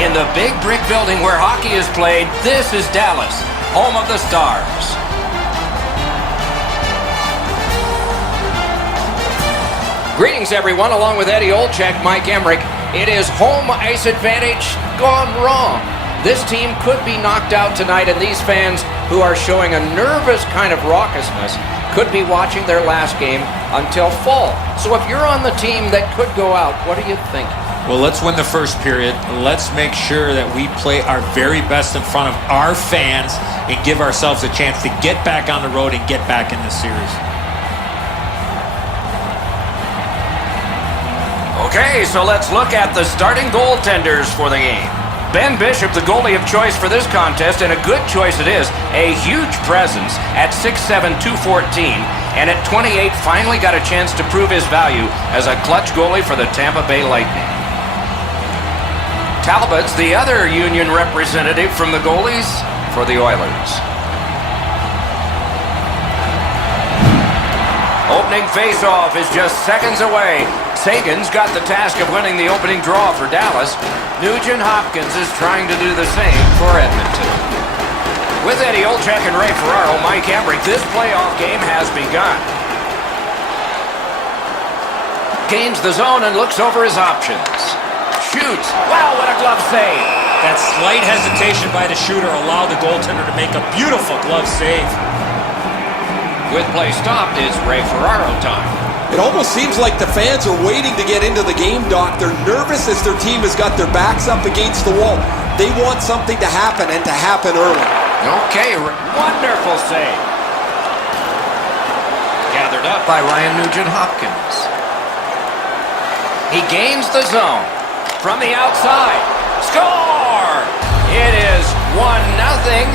In the big brick building where hockey is played, this is Dallas, home of the Stars. Greetings, everyone. Along with Eddie Olczyk, Mike Emmerich. It is home ice advantage gone wrong. This team could be knocked out tonight, and these fans, who are showing a nervous kind of raucousness, could be watching their last game until fall. So if you're on the team that could go out, what are you thinking? Well, let's win the first period. Let's make sure that we play our very best in front of our fans and give ourselves a chance to get back on the road and get back in this series. Okay, so let's look at the starting goaltenders for the game. Ben Bishop, the goalie of choice for this contest, and a good choice it is. A huge presence at 6'7", 214, and at 28 finally got a chance to prove his value as a clutch goalie for the Tampa Bay Lightning. Talbot's the other Union representative from the goalies for the Oilers. Opening faceoff is just seconds away. Sagan's got the task of winning the opening draw for Dallas. Nugent Hopkins is trying to do the same for Edmonton. With Eddie Olczyk and Ray Ferraro, Mike Emmerich, this playoff game has begun. Gains the zone and looks over his options. Shoots. Wow, what a glove save. That slight hesitation by the shooter allowed the goaltender to make a beautiful glove save. With play stopped, it's Ray Ferraro time. It almost seems like the fans are waiting to get into the game, Doc. They're nervous as their team has got their backs up against the wall. They want something to happen, and to happen early. Okay, wonderful save. Gathered up by Ryan Nugent Hopkins. He gains the zone. From the outside. Score! It is 1-0,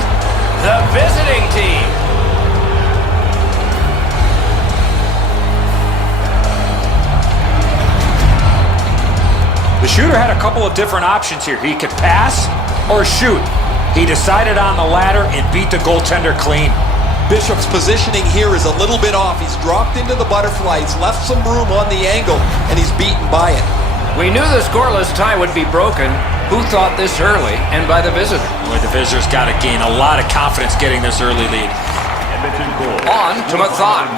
the visiting team. The shooter had a couple of different options here. He could pass or shoot. He decided on the latter and beat the goaltender clean. Bishop's positioning here is a little bit off. He's dropped into the butterflies, left some room on the angle, and he's beaten by it. We knew the scoreless tie would be broken. Who thought this early and by the visitor? Boy, the visitor's got to gain a lot of confidence getting this early lead. On to Mathon.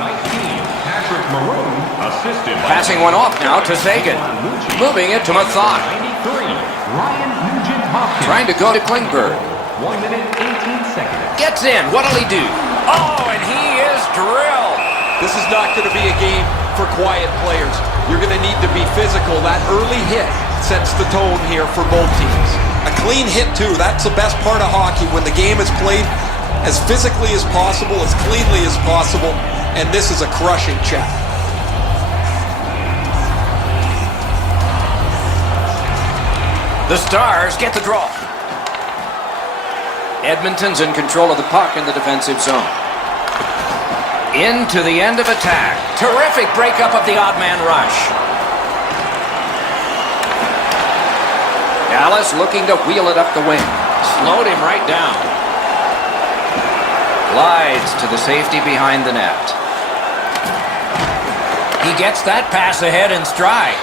Passing one off now to Sagan. Moving it to Mathon. Trying to go to Klingberg. 1 minute, 18 seconds. Gets in. What'll he do? Oh, and he is drilled. This is not going to be a game for quiet players. You're going to need to be physical. That early hit sets the tone here for both teams. A clean hit, too. That's the best part of hockey, when the game is played as physically as possible, as cleanly as possible, and this is a crushing check. The Stars get the draw. Edmonton's in control of the puck in the defensive zone. Into the end of attack. Terrific breakup of the odd man rush. Dallas looking to wheel it up the wing. Slowed him right down. Glides to the safety behind the net. He gets that pass ahead in stride.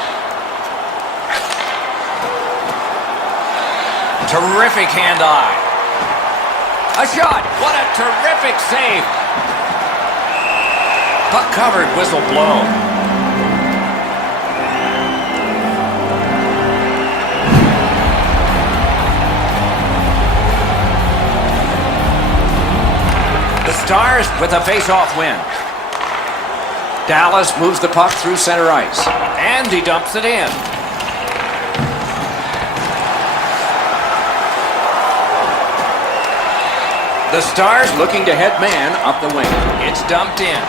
Terrific hand-eye. A shot. What a terrific save. Puck covered, whistle blown. The Stars with a face-off win. Dallas moves the puck through center ice. And he dumps it in. The Stars looking to head man up the wing. It's dumped in.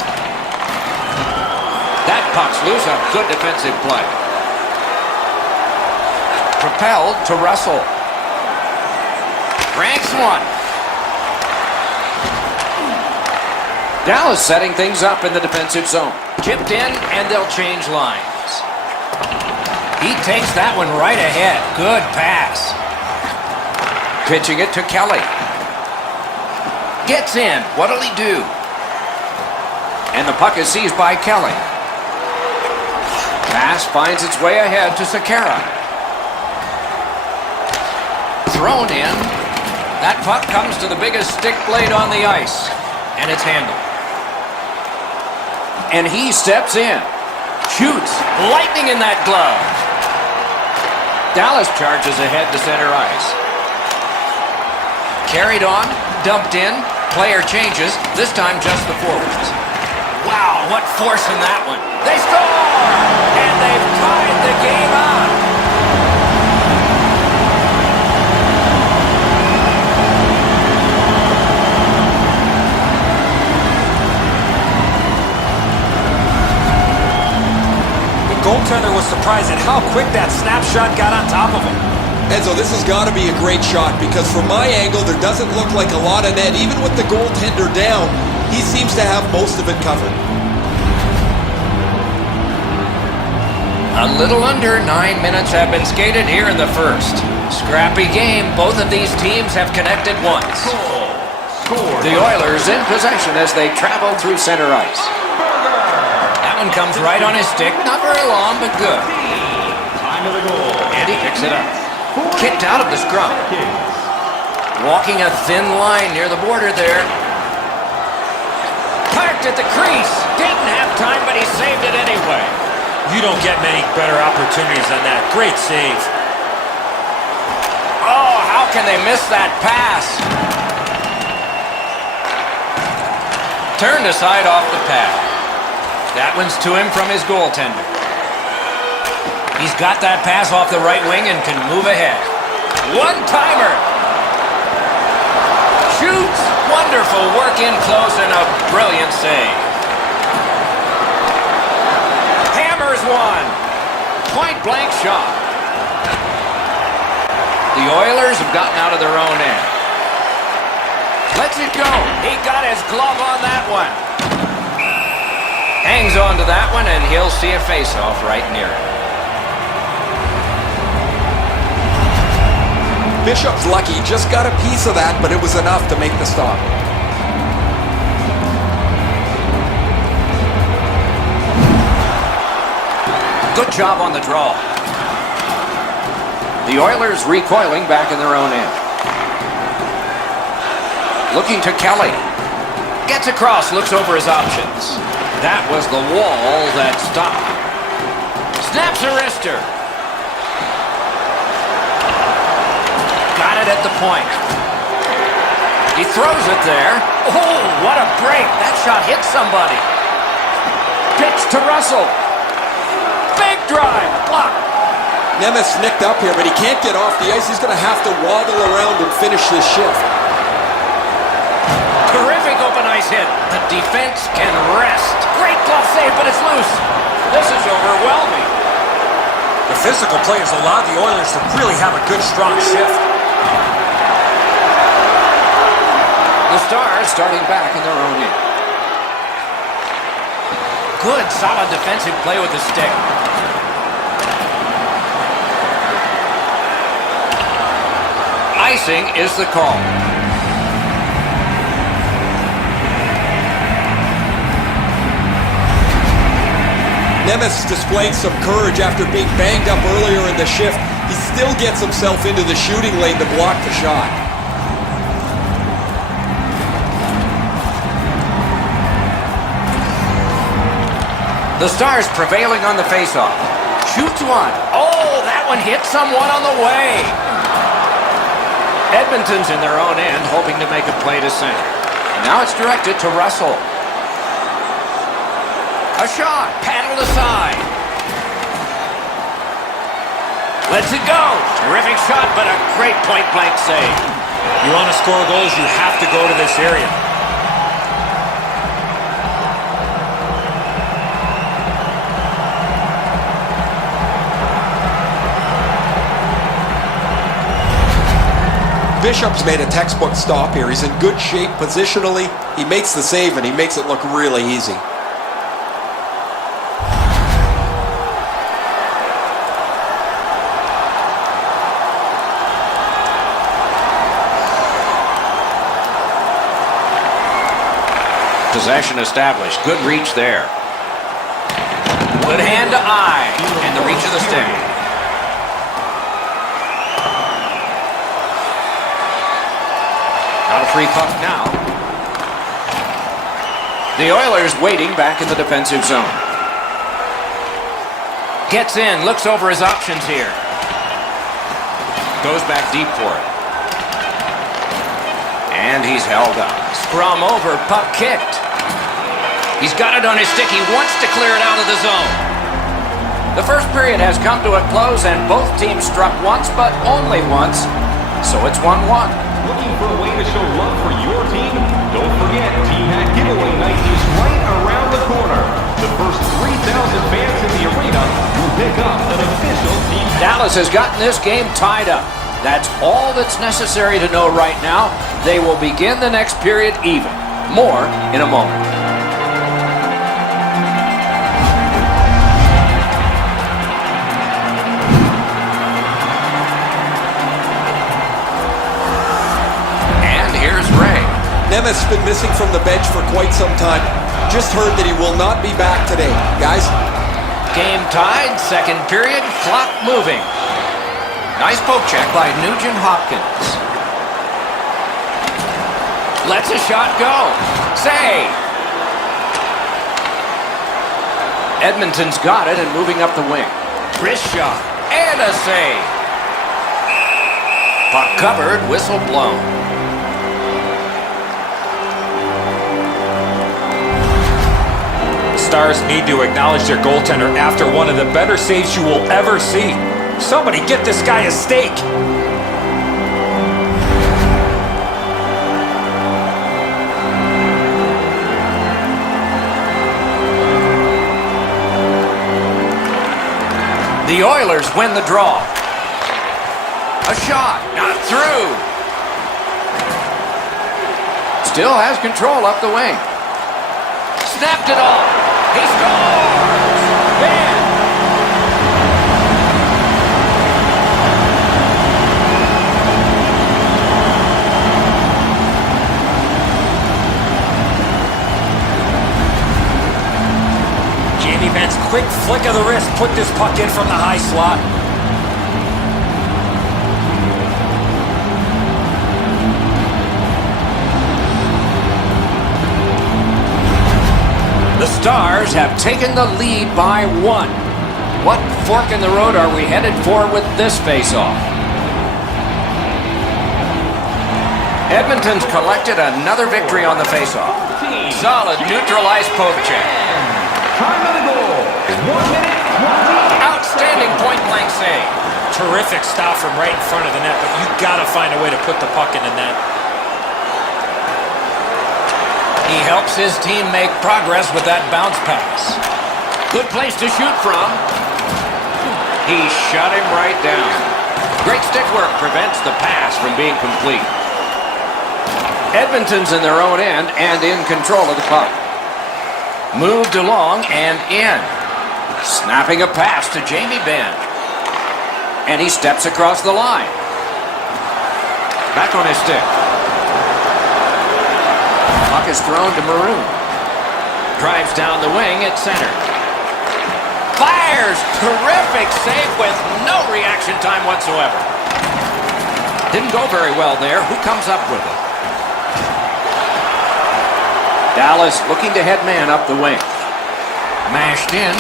That puck's loose, a good defensive play. Propelled to Russell. Ranks one. Dallas setting things up in the defensive zone. Chipped in, and they'll change lines. He takes that one right ahead. Good pass. Pitching it to Kelly. Gets in. What'll he do? And the puck is seized by Kelly. Pass finds its way ahead to Sekera. thrown in. That puck comes to the biggest stick blade on the ice, and it's handled. And he steps in, shoots, lightning in that glove. Dallas charges ahead to center ice. Carried on, dumped in, player changes, this time just the forwards. Wow, what force in that one. They score! And they've tied the game up. The goaltender was surprised at how quick that snapshot got on top of him. Enzo, this has got to be a great shot because from my angle, there doesn't look like a lot of net. Even with the goaltender down, he seems to have most of it covered. A little under 9 minutes have been skated here in the first. Scrappy game. Both of these teams have connected once. Score. The Oilers in possession as they travel through center ice. That one comes right on his stick. Not very long, but good. Time of the goal. And he picks it up. Kicked out of the scrum. Walking a thin line near the border there. Parked at the crease. Didn't have time, but he saved it anyway. You don't get many better opportunities than that. Great save. Oh, how can they miss that pass? Turned aside off the pad. That one's to him from his goaltender. He's got that pass off the right wing and can move ahead. One-timer. Shoots. Wonderful work in close and a brilliant save. Hammers one. Point-blank shot. The Oilers have gotten out of their own end. Lets it go. He got his glove on that one. Hangs on to that one, and he'll see a face-off right near it. Bishop's lucky, just got a piece of that, but it was enough to make the stop. Good job on the draw. The Oilers recoiling back in their own end. Looking to Kelly. Gets across, looks over his options. That was the wall that stopped. Snaps a wrister. Got it at the point. He throws it there. Oh, what a break. That shot hit somebody. Pitch to Russell. Big drive. Blocked. Nemeth nicked up here, but he can't get off the ice. He's going to have to waddle around and finish this shift. Terrific open ice hit. The defense can rest. Great glove save, but it's loose. This is overwhelming. The physical players allowed the Oilers to really have a good, strong shift. The Stars starting back in their own end. Good, solid defensive play with the stick. Icing is the call. Nemeth's displaying some courage after being banged up earlier in the shift. He still gets himself into the shooting lane to block the shot. The Stars prevailing on the faceoff. Shoots one. Oh, that one hit someone on the way. Edmonton's in their own end, hoping to make a play to center. Now it's directed to Russell. A shot, paddled aside. Lets it go. Terrific shot, but a great point-blank save. You want to score goals, you have to go to this area. Bishop's made a textbook stop here. He's in good shape positionally. He makes the save, and he makes it look really easy. Possession established. Good reach there. Good hand to eye. And the reach of the stick. Got a free puck now. The Oilers waiting back in the defensive zone. Gets in, looks over his options here. Goes back deep for it. And he's held up. Scrum over, puck kicked. He's got it on his stick. He wants to clear it out of the zone. The first period has come to a close, and both teams struck once, but only once. So it's 1-1. Looking for a way to show love for your team? Don't forget, Team Hat Giveaway Night is right around the corner. The first 3,000 fans in the arena will pick up an official Team Hat. Dallas has gotten this game tied up. That's all that's necessary to know right now. They will begin the next period even. More in a moment. And here's Ray. Nemeth's been missing from the bench for quite some time. Just heard that he will not be back today. Guys? Game tied, second period, clock moving. Nice poke check by Nugent Hopkins. Lets a shot go. Save. Edmonton's got it and moving up the wing. Wrist shot and a save. Puck covered, whistle blown. Stars need to acknowledge their goaltender after one of the better saves you will ever see. Somebody get this guy a steak. The Oilers win the draw. A shot, not through. Still has control up the wing. Snapped it off. He scores! Man! Jamie Benn's quick flick of the wrist put this puck in from the high slot. The Stars have taken the lead by 1. What fork in the road are we headed for with this face-off? Edmonton's collected another victory on the face-off. Solid neutralized poke check. Time of the goal is 1 minute 20. Outstanding point-blank save. Terrific stop from right in front of the net, but you gotta find a way to put the puck in the net. He helps his team make progress with that bounce pass. Good place to shoot from. He shut him right down. Great stick work prevents the pass from being complete. Edmonton's in their own end and in control of the puck. Moved along and in. Snapping a pass to Jamie Benn. And he steps across the line. Back on his stick. Puck is thrown to Maroon. Drives down the wing at center. Fires! Terrific save with no reaction time whatsoever. Didn't go very well there. Who comes up with it? Dallas looking to head man up the wing. Mashed in.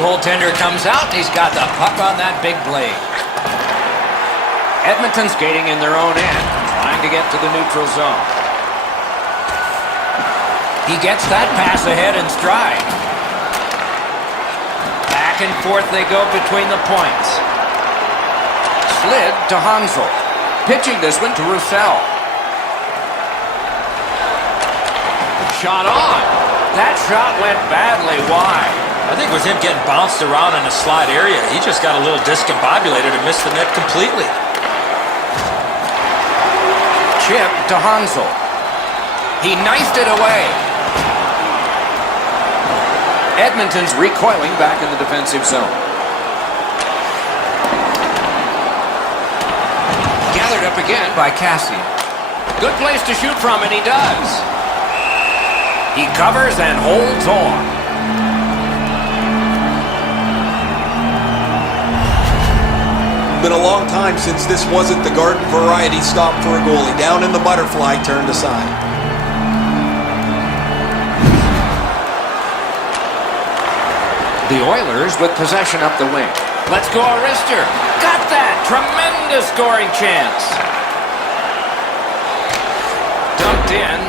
Goaltender comes out. He's got the puck on that big blade. Edmonton skating in their own end, trying to get to the neutral zone. He gets that pass ahead in stride. Back and forth they go between the points. Slid to Hansel. Pitching this one to Roussel. Shot on. That shot went badly wide. I think it was him getting bounced around in the slot area. He just got a little discombobulated and missed the net completely. Chip to Hansel. He knifed it away. Edmonton's recoiling back in the defensive zone. Gathered up again by Cassian. Good place to shoot from, and he does. He covers and holds on. been a long time since this wasn't the garden variety stop for a goalie. Down in the butterfly, turned aside. The Oilers with possession up the wing. Let's go, Arister. Got that! Tremendous scoring chance. Dumped in.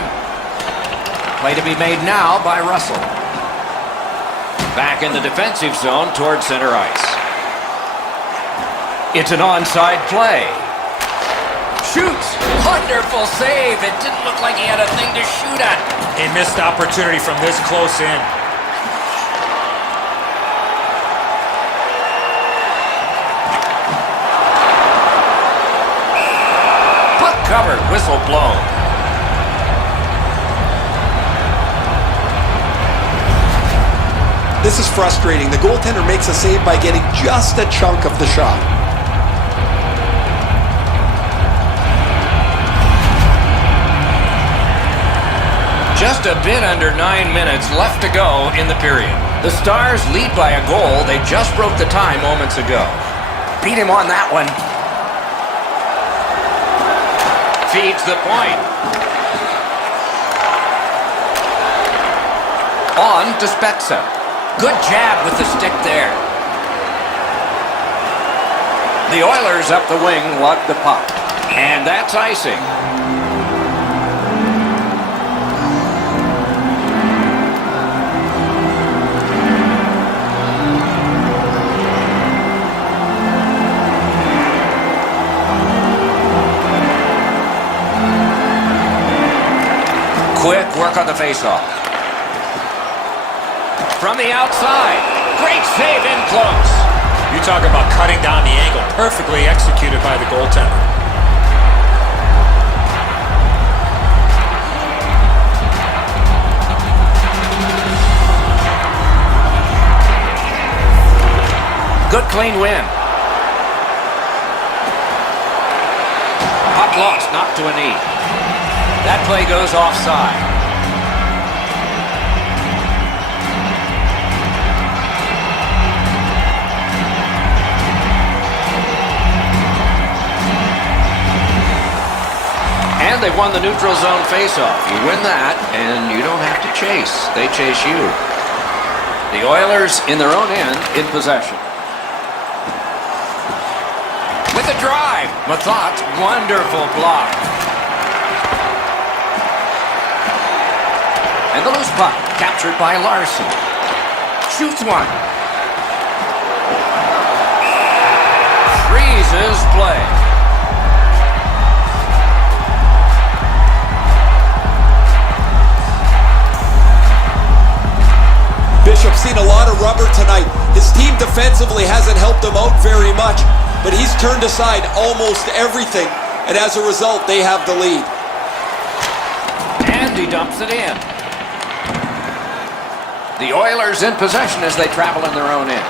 Play to be made now by Russell. Back in the defensive zone toward center ice. It's an onside play. Shoots. Wonderful save. It didn't look like he had a thing to shoot at. A missed opportunity from this close in. Puck covered. Whistle blown. This is frustrating. The goaltender makes a save by getting just a chunk of the shot. Just a bit under 9 minutes left to go in the period. The Stars lead by a goal. They just broke the tie moments ago. Beat him on that one. Feeds the point. On to Spezza. Good jab with the stick there. The Oilers up the wing lug the puck. And that's icing. Quick work on the faceoff. From the outside. Great save in close. You talk about cutting down the angle. Perfectly executed by the goaltender. Good clean win. Puck lost, knocked to a knee. That play goes offside. And they won the neutral zone faceoff. You win that, and you don't have to chase. They chase you. The Oilers in their own end in possession. With a drive. Mathot's wonderful block. And the loose puck captured by Larson. Shoots one. Freezes play. Bishop's seen a lot of rubber tonight. His team defensively hasn't helped him out very much, but he's turned aside almost everything, and as a result, they have the lead. And he dumps it in. The Oilers in possession as they travel in their own end.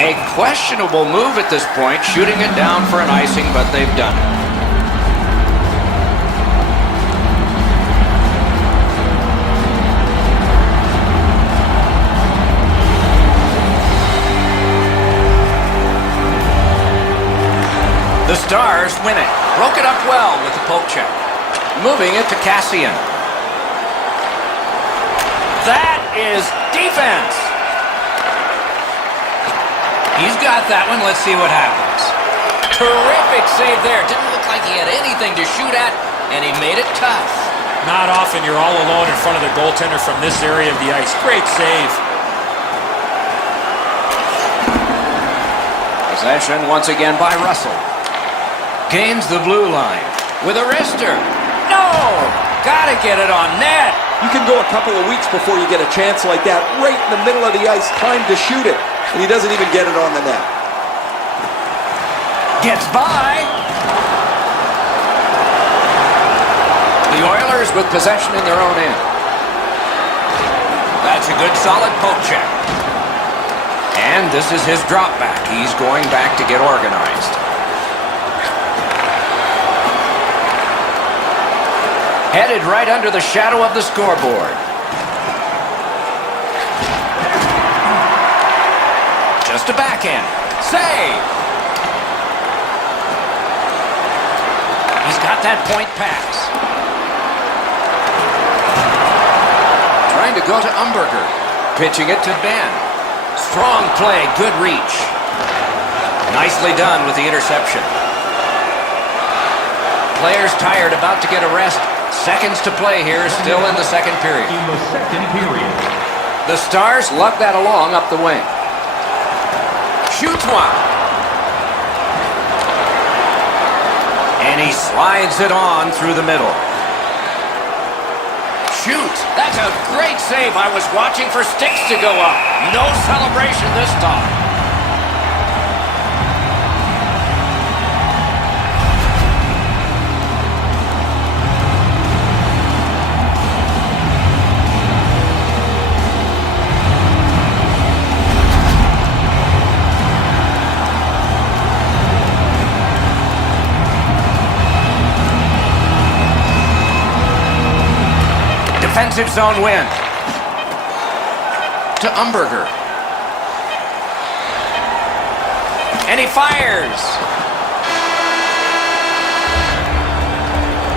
A questionable move at this point, shooting it down for an icing, but they've done it. The Stars win it. Broke it up well with the poke check. Moving it to Cassian. That is defense. He's got that one. Let's see what happens. Terrific save there. Didn't look like he had anything to shoot at, and he made it tough. Not often you're all alone in front of the goaltender from this area of the ice. Great save. Possession once again by Russell. Gains the blue line with a wrister. No! Gotta get it on net. You can go a couple of weeks before you get a chance like that, right in the middle of the ice, time to shoot it, and he doesn't even get it on the net. Gets by. The Oilers with possession in their own end. That's a good solid poke check. And this is his drop back. He's going back to get organized. Headed right under the shadow of the scoreboard. Just a backhand. Save! He's got that point pass. Trying to go to Umberger. Pitching it to Ben. Strong play, good reach. Nicely done with the interception. Players tired, about to get a rest. Seconds to play here, still in the second period. In the second period. The Stars lug that along up the wing. Shoots one. And he slides it on through the middle. Shoots. That's a great save. I was watching for sticks to go up. No celebration this time. Defensive zone win. To Umberger. And he fires.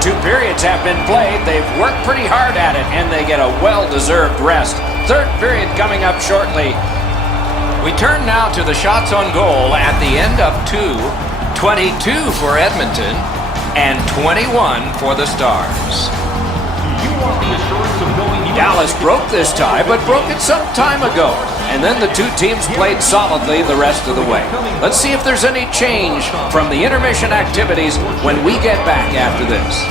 2 periods have been played. They've worked pretty hard at it, and they get a well-deserved rest. Third period coming up shortly. We turn now to the shots on goal at the end of 2. 22 for Edmonton and 21 for the Stars. Dallas broke this tie, but broke it some time ago. And then the 2 teams played solidly the rest of the way. Let's see if there's any change from the intermission activities when we get back after this.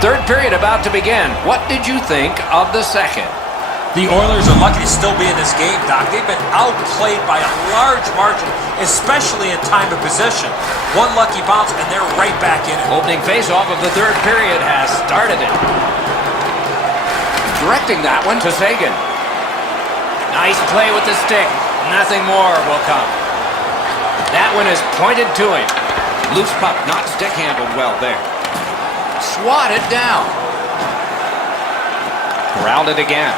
Third period about to begin. What did you think of the second? The Oilers are lucky to still be in this game, Doc. They've been outplayed by a large margin, especially in time of possession. One lucky bounce, and they're right back in it. Opening faceoff of the third period has started it. Directing that one to Sagan. Nice play with the stick. Nothing more will come. That one is pointed to him. Loose puck, not stick handled well there. Swatted down. Corralled it again.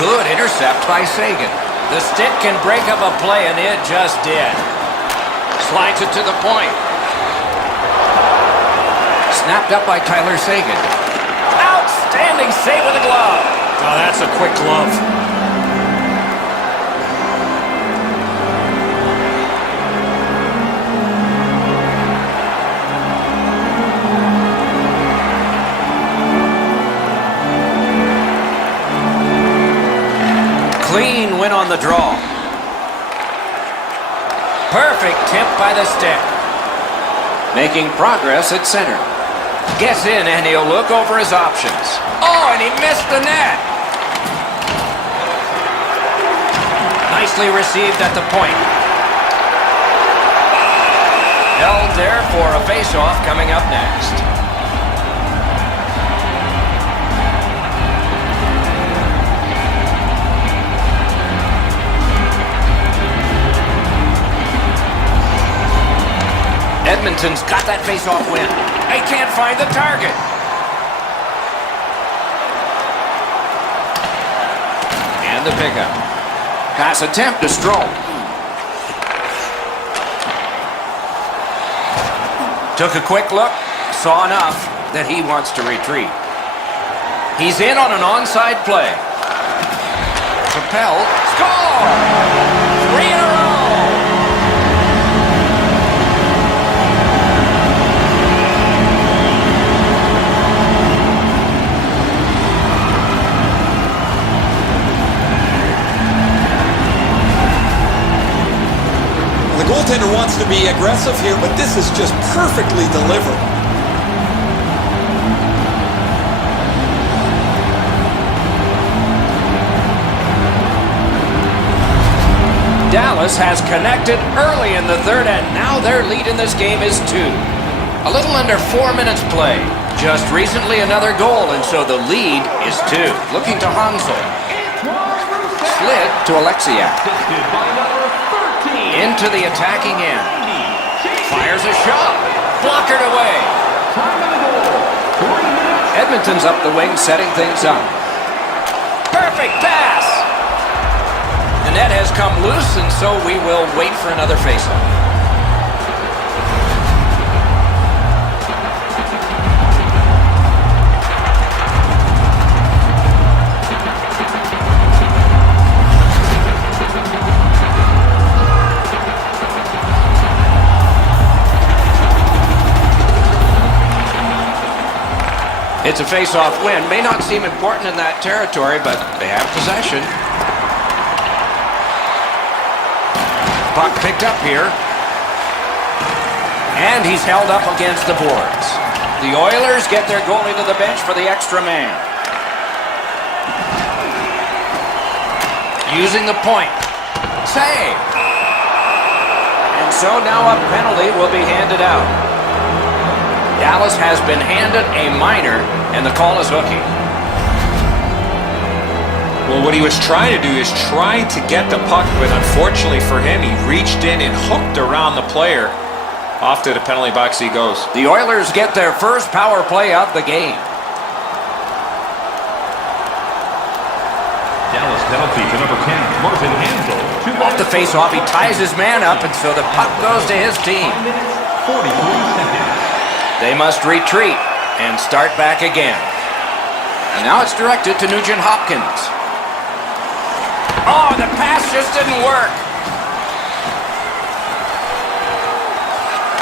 Good intercept by Sagan. The stick can break up a play, and it just did. Slides it to the point. Snapped up by Tyler Sagan. Outstanding save with a glove. Oh, that's a quick glove. Clean win on the draw. Perfect tip by the stick. Making progress at center. Gets in, and he'll look over his options. Oh, and he missed the net. Nicely received at the point. Held there for a face-off coming up next. Edmonton's got that face-off win. They can't find the target. And the pickup. Pass attempt to Strome. Took a quick look, saw enough that he wants to retreat. He's in on an onside play. Propel, score! 3 in a row! The goaltender wants to be aggressive here, but this is just perfectly delivered. Dallas has connected early in the third, and now their lead in this game is 2. A little under 4 minutes played. Just recently another goal, and so the lead is 2. Looking to Hansel. Slid to Alexiak. Into the attacking end. Fires a shot. Blockered away. Time of the goal, 3 minutes. Edmonton's up the wing, setting things up. Perfect pass! The net has come loose, and so we will wait for another faceoff. It's a face-off win. May not seem important in that territory, but they have possession. Puck picked up here. And he's held up against the boards. The Oilers get their goalie to the bench for the extra man. Using the point. Save! And so now a penalty will be handed out. Dallas has been handed a minor, and the call is hooking. Well, what he was trying to do is trying to get the puck, but unfortunately for him, he reached in and hooked around the player. Off to the penalty box he goes. The Oilers get their first power play of the game. Dallas penalty to number 10, Martin Ansel. Off the face-off, he ties his man up, and so the puck goes to his team. 5 minutes, 43 seconds. They must retreat and start back again. And now it's directed to Nugent Hopkins. Oh, the pass just didn't work.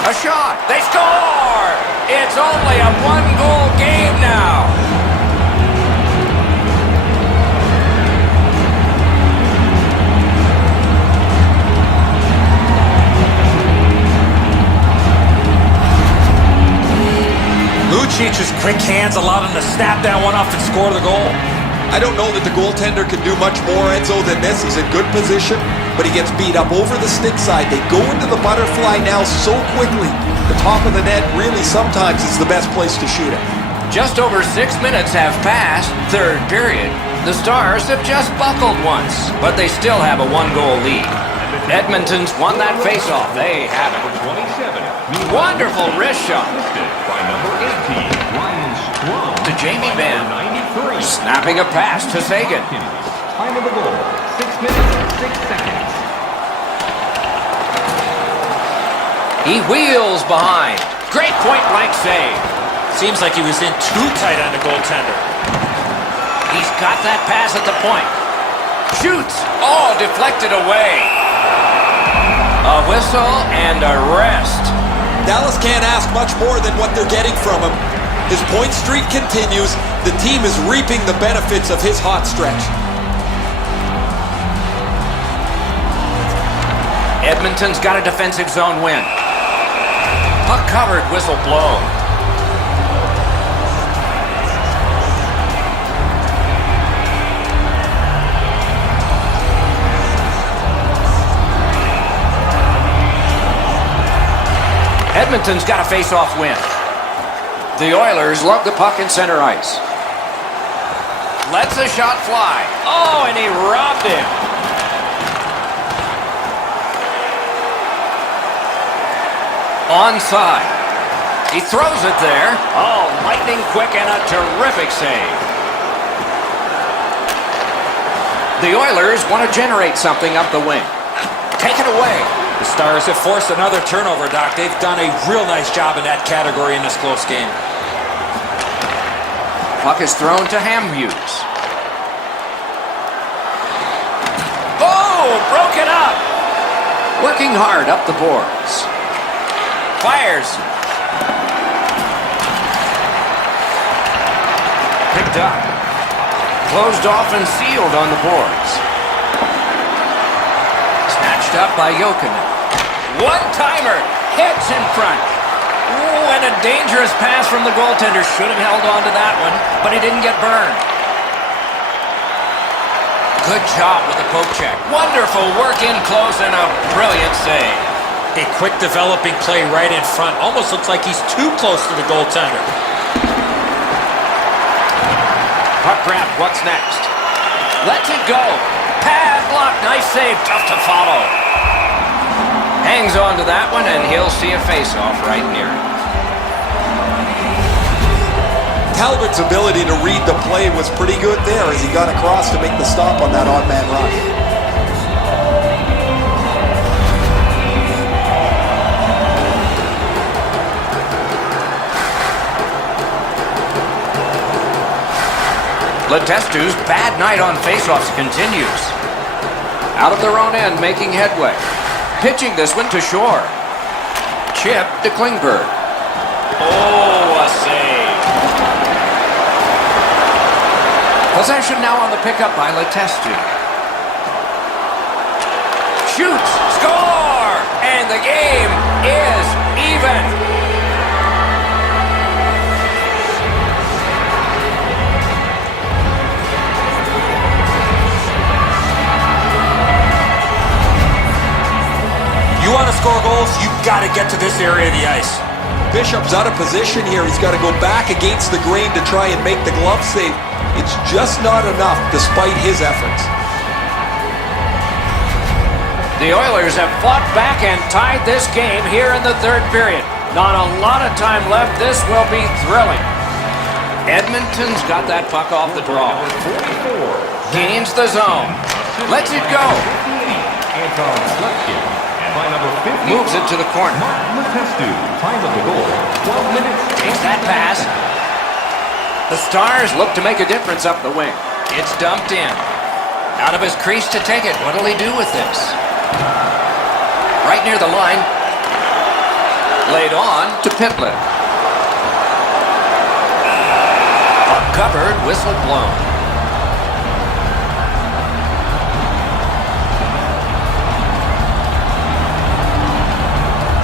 A shot. They score! It's only a one-goal game now. Lucic's quick hands allowed him to snap that one off and score the goal. I don't know that the goaltender can do much more, Enzo, than this. He's in good position, but he gets beat up over the stick side. They go into the butterfly now so quickly. The top of the net really sometimes is the best place to shoot it. Just over 6 minutes have passed, third period. The Stars have just buckled once, but they still have a one-goal lead. Edmonton's won that faceoff. They have it. 27. Wonderful wrist shot. By number 18, Ryan Strome. To Jamie Benn. 93. Snapping a pass to Sagan. Time of the goal, 6 minutes, 6 seconds. He wheels behind. Great point-blank save. Seems like he was in too tight on the goaltender. He's got that pass at the point. Shoots. Oh, deflected away. A whistle and a rest. Dallas can't ask much more than what they're getting from him. His point streak continues. The team is reaping the benefits of his hot stretch. Edmonton's got a defensive zone win. Puck covered, whistle blown. Edmonton's got a face-off win. The Oilers love the puck in center ice. Lets a shot fly. Oh, and he robbed him. Onside. He throws it there. Oh, lightning quick and a terrific save. The Oilers want to generate something up the wing. Take it away. The Stars have forced another turnover, Doc. They've done a real nice job in that category in this close game. Puck is thrown to Hamhughes. Oh, broken up. Working hard up the boards. Fires. Picked up. Closed off and sealed on the boards. Snatched up by Jokinen. One-timer. Hits in front. Ooh, and a dangerous pass from the goaltender. Should have held on to that one, but he didn't get burned. Good job with the poke check. Wonderful work in close and a brilliant save. A quick developing play right in front. Almost looks like he's too close to the goaltender. Puck grab, what's next? Lets it go. Pad block, nice save, tough to follow. Hangs on to that one, and he'll see a face-off right near it. Talbot's ability to read the play was pretty good there as he got across to make the stop on that odd man rush. Letestu's bad night on faceoffs continues. Out of their own end, making headway. Pitching this one to Shore. Chip to Klingberg. Oh, a save. Possession now on the pickup by Letestu. Shoots, score, and the game is even. You want to score goals, you've got to get to this area of the ice. Bishop's out of position here. He's got to go back against the grain to try and make the glove save. It's just not enough despite his efforts. The Oilers have fought back and tied this game here in the third period. Not a lot of time left. This will be thrilling. Edmonton's got that puck off the draw. Gains the zone. Lets it go. Moves it to the corner. Letestu, time of the goal, 12 minutes. Takes that pass. The Stars look to make a difference up the wing. It's dumped in. Out of his crease to take it. What'll he do with this? Right near the line. Laid on to Pitlick. Uncovered, whistle blown.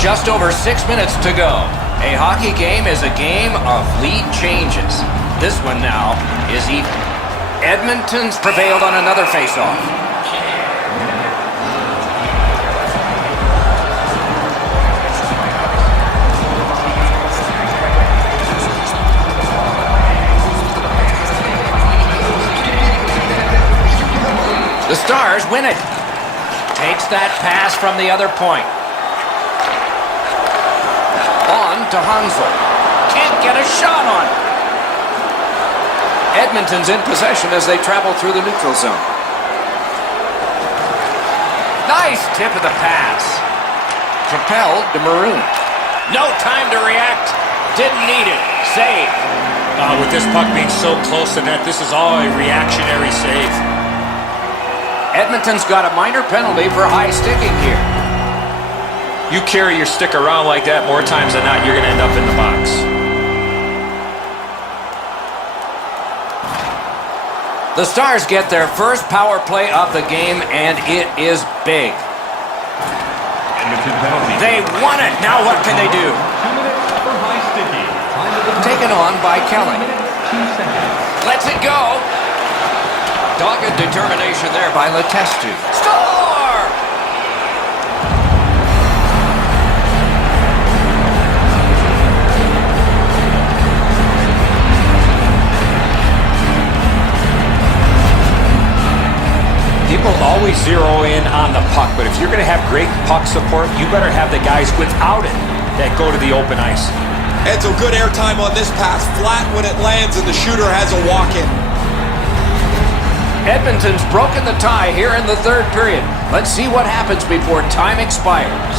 Just over 6 minutes to go. A hockey game is a game of lead changes. This one now is even. Edmonton's prevailed on another faceoff. The Stars win it. Takes that pass from the other point. On to Hansel. Can't get a shot on. Edmonton's in possession as they travel through the neutral zone. Nice tip of the pass. Propelled to Maroon. No time to react. Didn't need it. Save. With this puck being so close to net, this is all a reactionary save. Edmonton's got a minor penalty for high sticking here. You carry your stick around like that more times than not, you're going to end up in the box. The Stars get their first power play of the game, and it is big. Edmonton penalty. They won it. Now what can they do? 2 minutes for high sticking. Time of the Taken on by Kelly. 2 seconds. Lets it go. Dogged determination there by Letestu. Score! People always zero in on the puck, but if you're going to have great puck support, you better have the guys without it that go to the open ice. And so good airtime on this pass. Flat when it lands and the shooter has a walk-in. Edmonton's broken the tie here in the third period. Let's see what happens before time expires.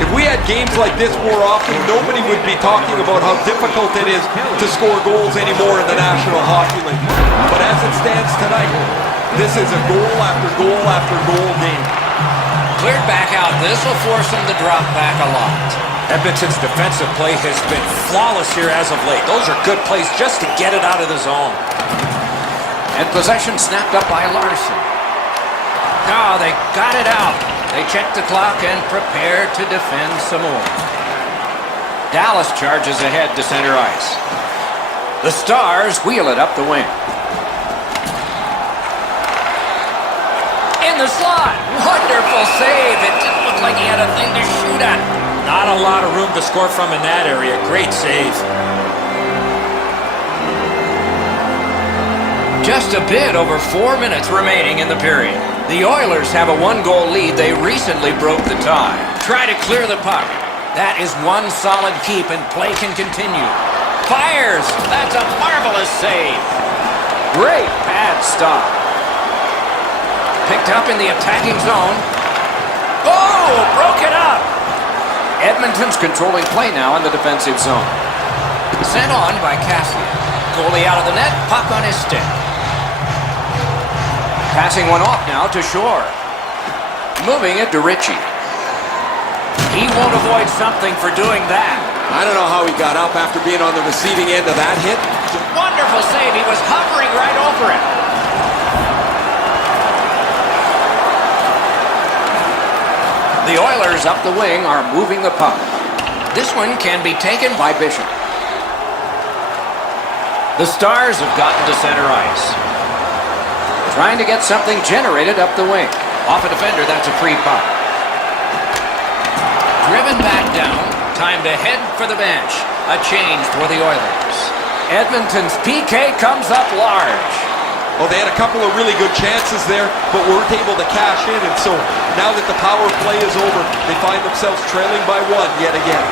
If we had games like this more often, nobody would be talking about how difficult it is to score goals anymore in the National Hockey League. But as it stands tonight, this is a goal after goal after goal game. Cleared back out. This will force him to drop back a lot. Edmonton's defensive play has been flawless here as of late. Those are good plays just to get it out of the zone. And possession snapped up by Larson. Oh, they got it out. They check the clock and prepare to defend some more. Dallas charges ahead to center ice. The Stars wheel it up the wing. In the slot. Wonderful save. It didn't look like he had a thing to shoot at. Not a lot of room to score from in that area. Great save. Just a bit over 4 minutes remaining in the period. The Oilers have a 1-goal lead. They recently broke the tie. Try to clear the puck. That is one solid keep, and play can continue. Fires! That's a marvelous save. Great pad stop. Picked up in the attacking zone. Oh, broke it up. Edmonton's controlling play now in the defensive zone. Sent on by Cassian. Goalie out of the net, puck on his stick. Passing one off now to Shore. Moving it to Ritchie. He won't avoid something for doing that. I don't know how he got up after being on the receiving end of that hit. Wonderful save. He was hovering right over it. The Oilers up the wing are moving the puck. This one can be taken by Bishop. The Stars have gotten to center ice. Trying to get something generated up the wing. Off a defender, that's a free puck. Driven back down. Time to head for the bench. A change for the Oilers. Edmonton's PK comes up large. Well, they had a couple of really good chances there, but weren't able to cash in. And so now that the power play is over, they find themselves trailing by one yet again.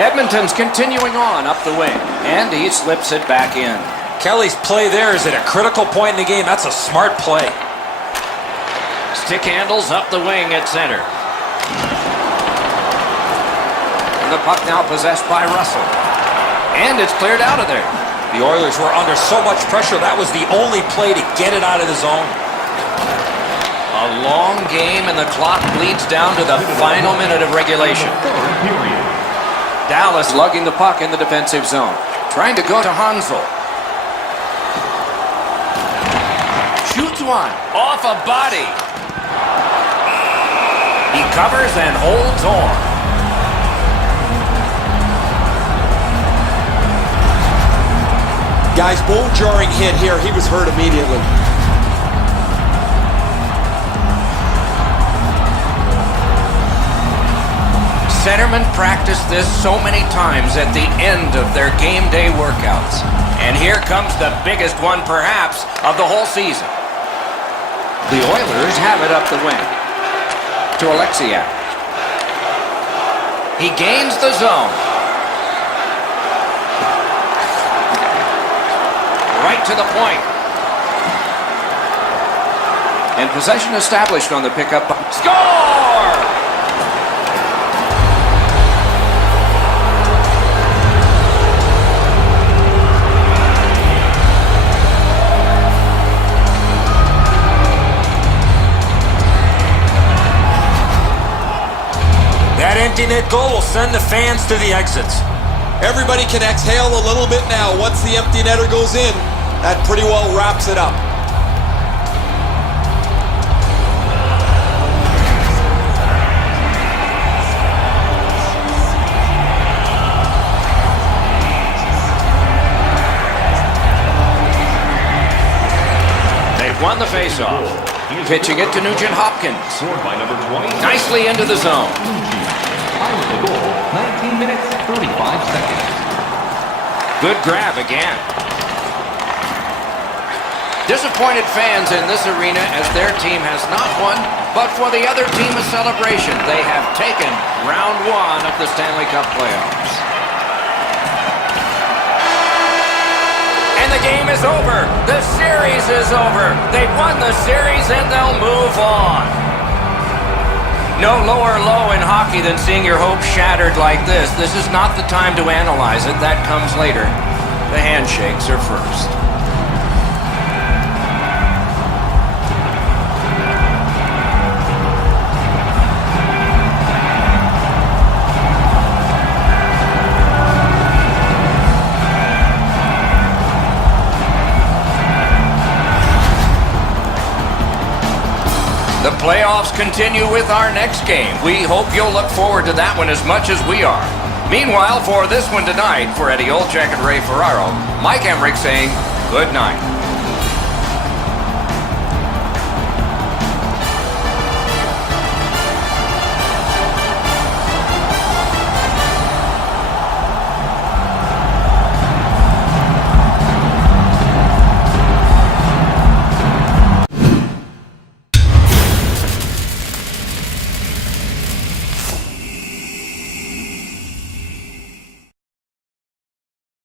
Edmonton's continuing on up the wing, and he slips it back in. Kelly's play there is at a critical point in the game. That's a smart play. Stick handles up the wing at center. And the puck now possessed by Russell. And it's cleared out of there. The Oilers were under so much pressure. That was the only play to get it out of the zone. A long game, and the clock bleeds down to the final minute of regulation. Dallas lugging the puck in the defensive zone. Trying to go to Hansel. Shoots one. Off a body. He covers and holds on. Guys, bone-jarring hit here. He was hurt immediately. Centermen practice this so many times at the end of their game day workouts. And here comes the biggest one, perhaps, of the whole season. The Oilers have it up the wing. To Alexiak. He gains the zone. Right to the point. And possession established on the pickup. Score! That empty net goal will send the fans to the exits. Everybody can exhale a little bit now. Once the empty netter goes in, that pretty well wraps it up. They've won the faceoff. Pitching it to Nugent Hopkins. Scored by number 20. Nicely into the zone. Time of the goal, 19 minutes, 35 seconds. Good grab again. Disappointed fans in this arena as their team has not won, but for the other team a celebration. They have taken round one of the Stanley Cup Playoffs. And the game is over. The series is over. They've won the series and they'll move on. No lower low in hockey than seeing your hopes shattered like this. This is not the time to analyze it. That comes later. The handshakes are first. The playoffs continue with our next game. We hope you'll look forward to that one as much as we are. Meanwhile, for this one tonight, for Eddie Olczyk and Ray Ferraro, Mike Emmerich saying good night.